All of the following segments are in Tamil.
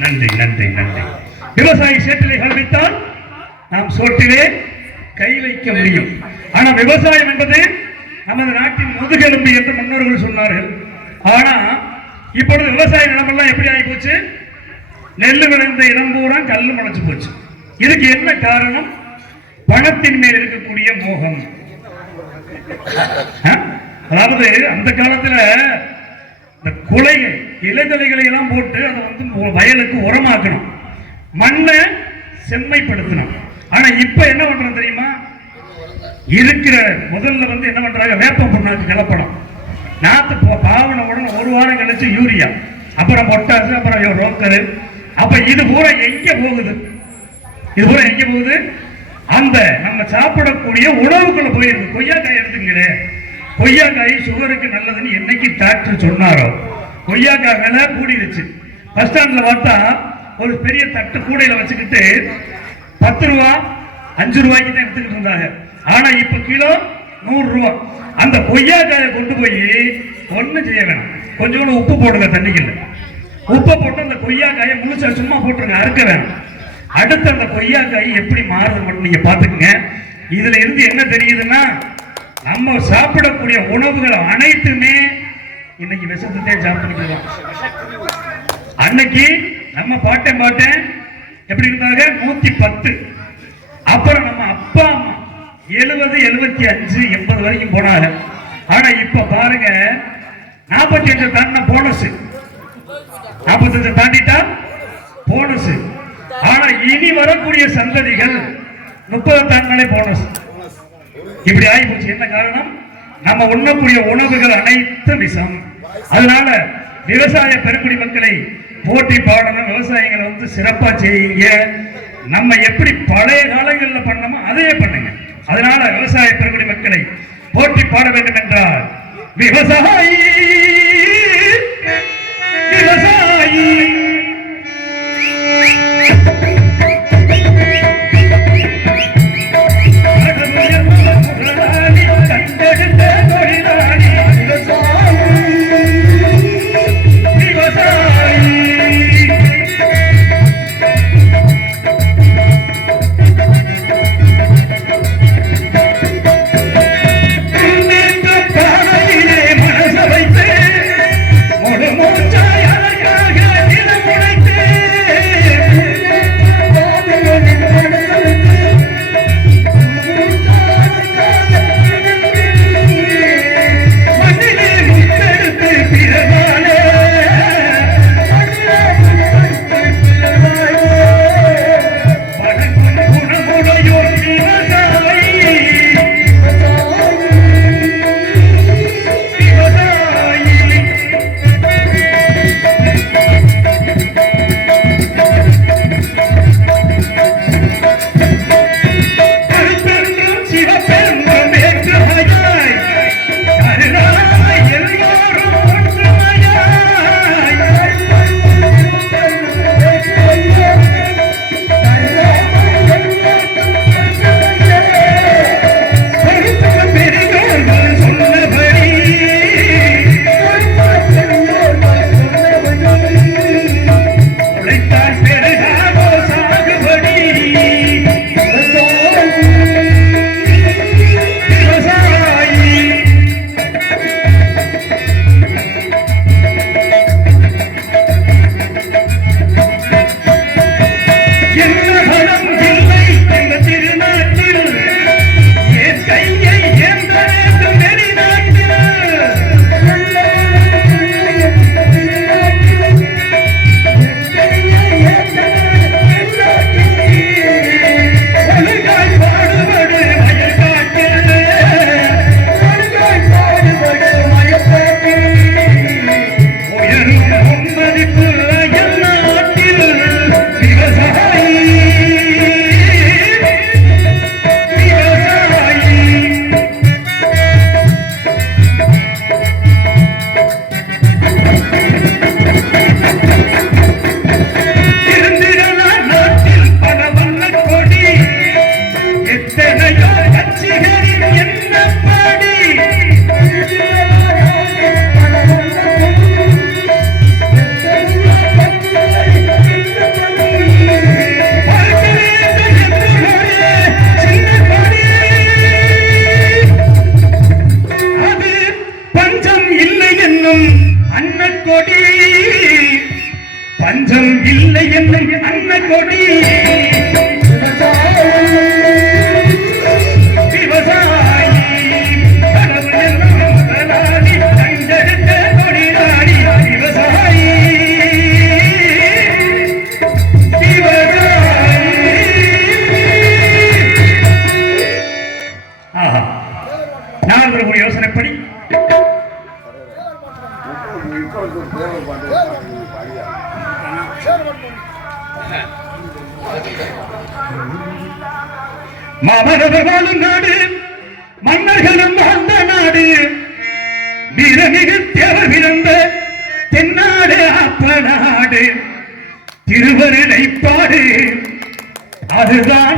நன்றி நன்றி நன்றி. விவசாயி சேற்றிலே கல்வித்தால் நாம் சோற்றிலே கை வைக்க முடியும். ஆனா விவசாயம் என்பது நமது நாட்டின் முதுகெலும்பு என்று முன்னோர்கள் சொன்னார்கள். ஆனா இப்பொழுது விவசாய நிலமெல்லாம் எப்படி ஆகி போச்சு நெல் விளைந்த இடம் பூரா கல் முளைச்சு போச்சு. இதுக்கு என்ன காரணம்? பணத்தின் மேல் இருக்கக்கூடிய மோகம். அதாவது அந்த காலத்துல இந்த குலைகள் இலைதலைகளை எல்லாம் போட்டு அதை வந்து வயலுக்கு உரமாக்கணும். மண்ணை செம்மைப்படுத்தணும். ஆனா இப்ப என்ன பண்றோம் தெரியுமா? இருக்கிற முதல்ல வந்து என்ன பண்றாங்க? வேப்ப புண்ணாக்கு கலப்படம். நாத்து போ- பாவன உடனே ஒரு வாரம் கழிச்சு யூரியா அப்புறம் பொட்டாசு அப்புறம் ரோக்கரு. அப்ப இது பூரா எங்க போகுது? இது பூரா எங்க போகுது? அந்த நம்ம சாப்பிடக்கூடிய உணவுக்குள்ள போயிருக்கு. கொய்யாக்காய் எடுத்துக்கிறேன் கொய்யாக்காய் சுகருக்கு நல்லதுன்னு என்னைக்கு டாக்டர் சொன்னாரோ? கொய்யாக்காய் விலை கூடிருச்சு. பஸ் ஸ்டாண்ட்ல பார்த்தா ஒரு பெரிய தட்டு கூடையில வச்சுக்கிட்டு பத்து ரூபா அஞ்சு ரூபாய்க்கு தான் எடுத்துக்கிட்டு இருந்தாங்க. ஆனா இப்ப கிலோ நூறு ரூபா. அந்த கொய்யாக்காயை கொண்டு போய் ஒண்ணும் செய்ய வேணாம். கொஞ்சோண்டு உப்பு போடுங்க தண்ணிக்குள்ள. உப்பை போட்டு அந்த கொய்யாக்காயை முழுசா சும்மா போட்டுருங்க அறுக்க வேணாம். அடுத்து அந்த கொய்யாக்காய் எப்படி மாறுது மட்டும் நீங்க பாத்துக்கங்க இதுல இருந்து என்ன தெரியுதுன்னா நம்ம சாப்பிடக்கூடிய உணவுகள் அனைத்துமே இன்னைக்கு விஷத்தை சாப்பிட்டு அன்னைக்கு நம்ம பாட்டன் பாட்டன் எப்படி இருந்தாங்க? நூத்தி பத்து அப்புறம் நம்ம அப்பா அம்மா எழுபது எழுபத்தி அஞ்சு எண்பது வரைக்கும் போனாங்க. ஆனா இப்ப பாருங்க நாற்பத்தி அஞ்சு தாண்டின போனஸ் நாற்பத்தி அஞ்சு தாண்டிட்டா போனஸ் ஆனா இனி வரக்கூடிய சந்ததிகள் முப்பது தாண்டினாலே போனஸ் இப்படி ஆகி போச்சு என்ன காரணம்? நம்ம உண்ணக்கூடிய உணவுகள் அனைத்து விஷம். அதனால விவசாய பெருங்குடி மக்களை போட்டி பாடணும். விவசாயிகளை வந்து சிறப்பா செய்யுங்க. நம்ம எப்படி பழைய காலங்களில் பண்ணோமோ அதையே பண்ணுங்க. அதனால விவசாய பெருங்குடி மக்களை போட்டி பாட வேண்டும் என்றால் விவசாயி விவசாயி.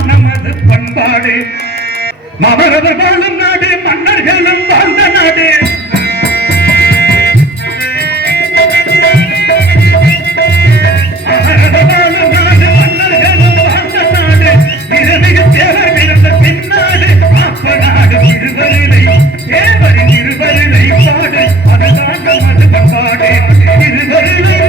நமது பண்பாடு. மகரவர்களும் நாடு மன்னர்களும் வாழ்ந்த நாடு. இருவரினை பாடு. அதுதான் நமது பண்பாடு. இருவரினை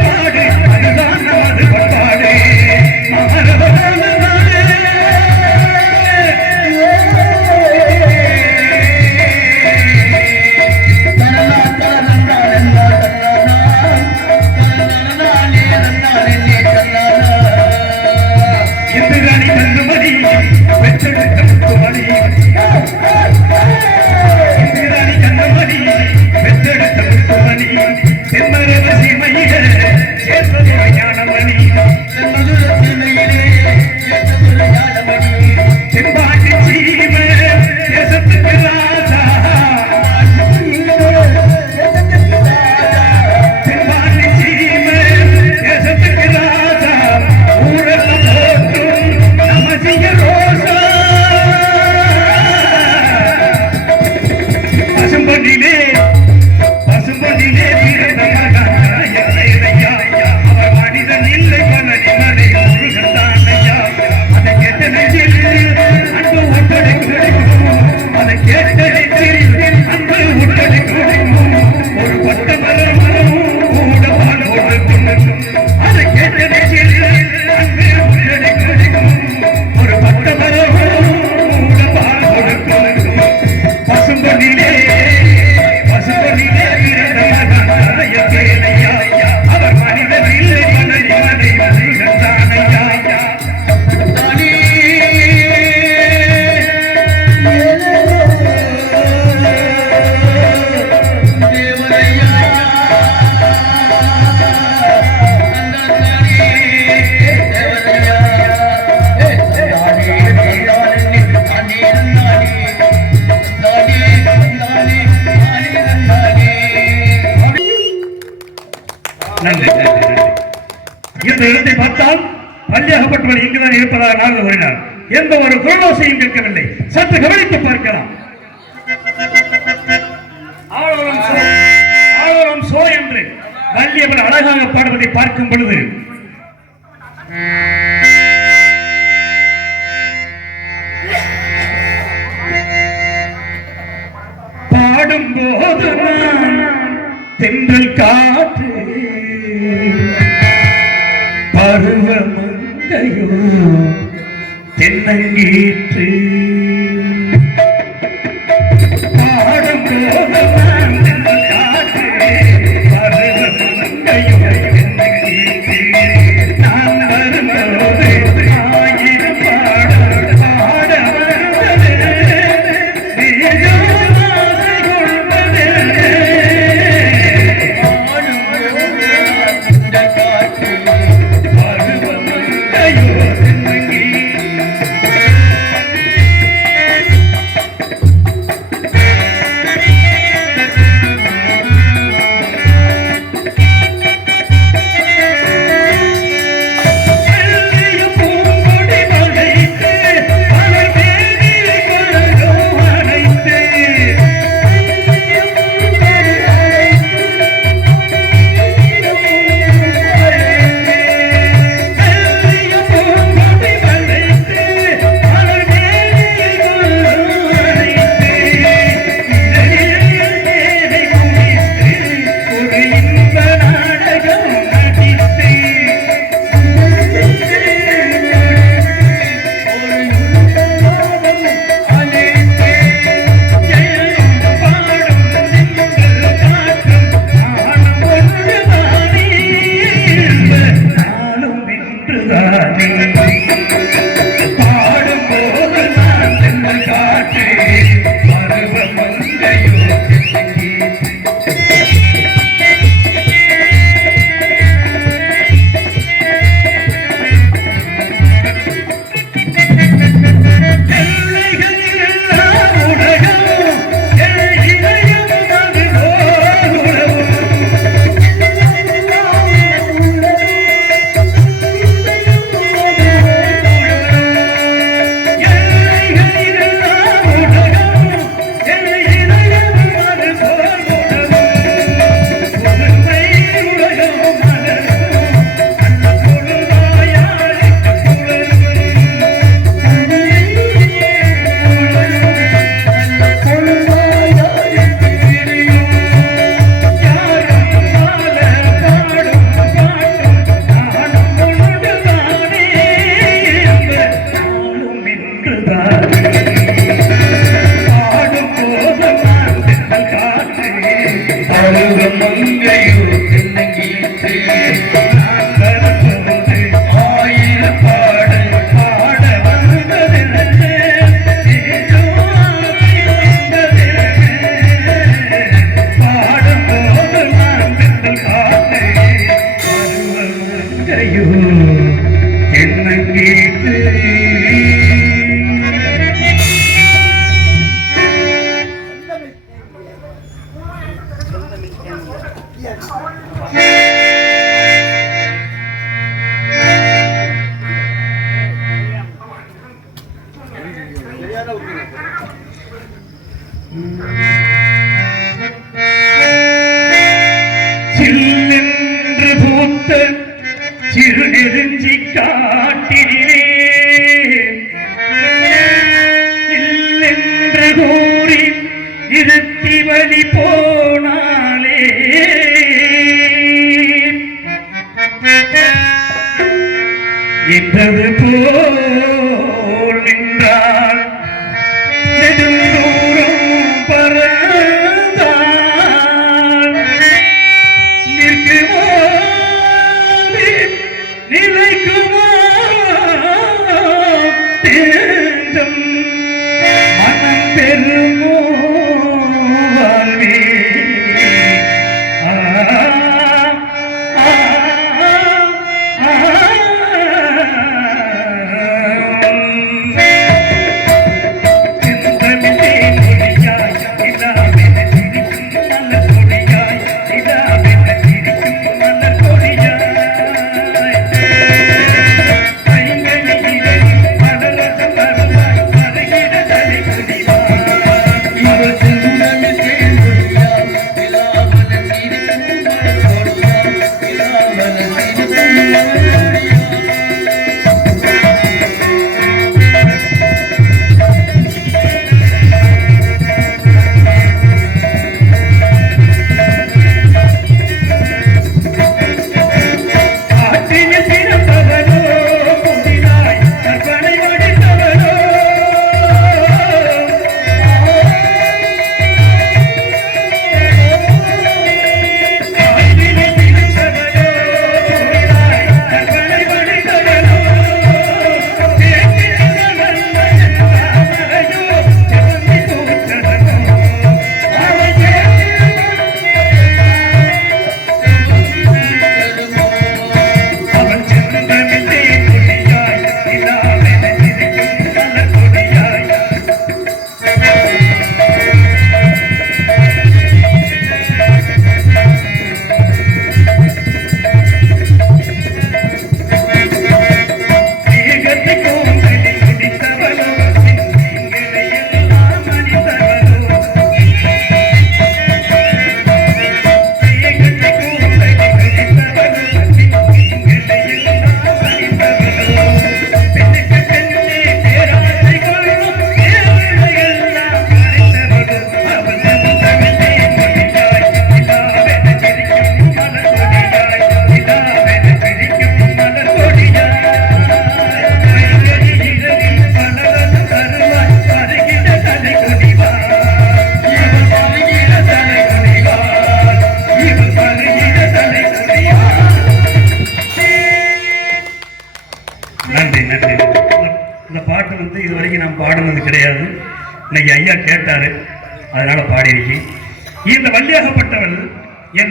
இந்த இடத்தை பார்த்தால் பள்ளியாகப்பட்டவர் இங்குதான் இருப்பதாக நாங்கள் கூறினார் எந்த ஒரு குரலோசையும் கேட்கவில்லை. சற்று கவனித்து பார்க்கலாம். அழகாக பாடுவதை பார்க்கும் பொழுது பாடும்போது நான் தென்றல் காற்று ஆறுகள் தென்னங்கீற்று Yeah. You te depuro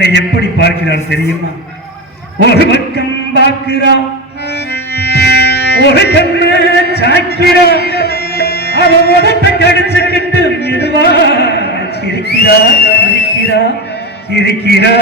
என்னை எப்படி பார்க்கிறார் தெரியுமா? ஒரு பக்கம் பார்க்கிறான் ஒரு கண்ணு சாய்க்கிறான் அவன் உடத்தை கடிச்சுக்கிட்டு மெதுவா சிரிக்கிறா சிரிக்கிறா.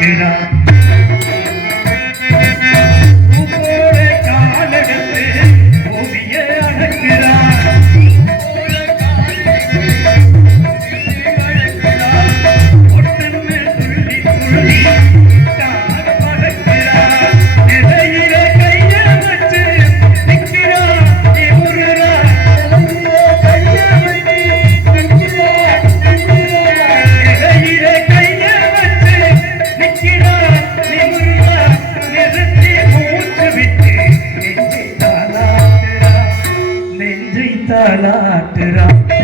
get up. நெஞ்சை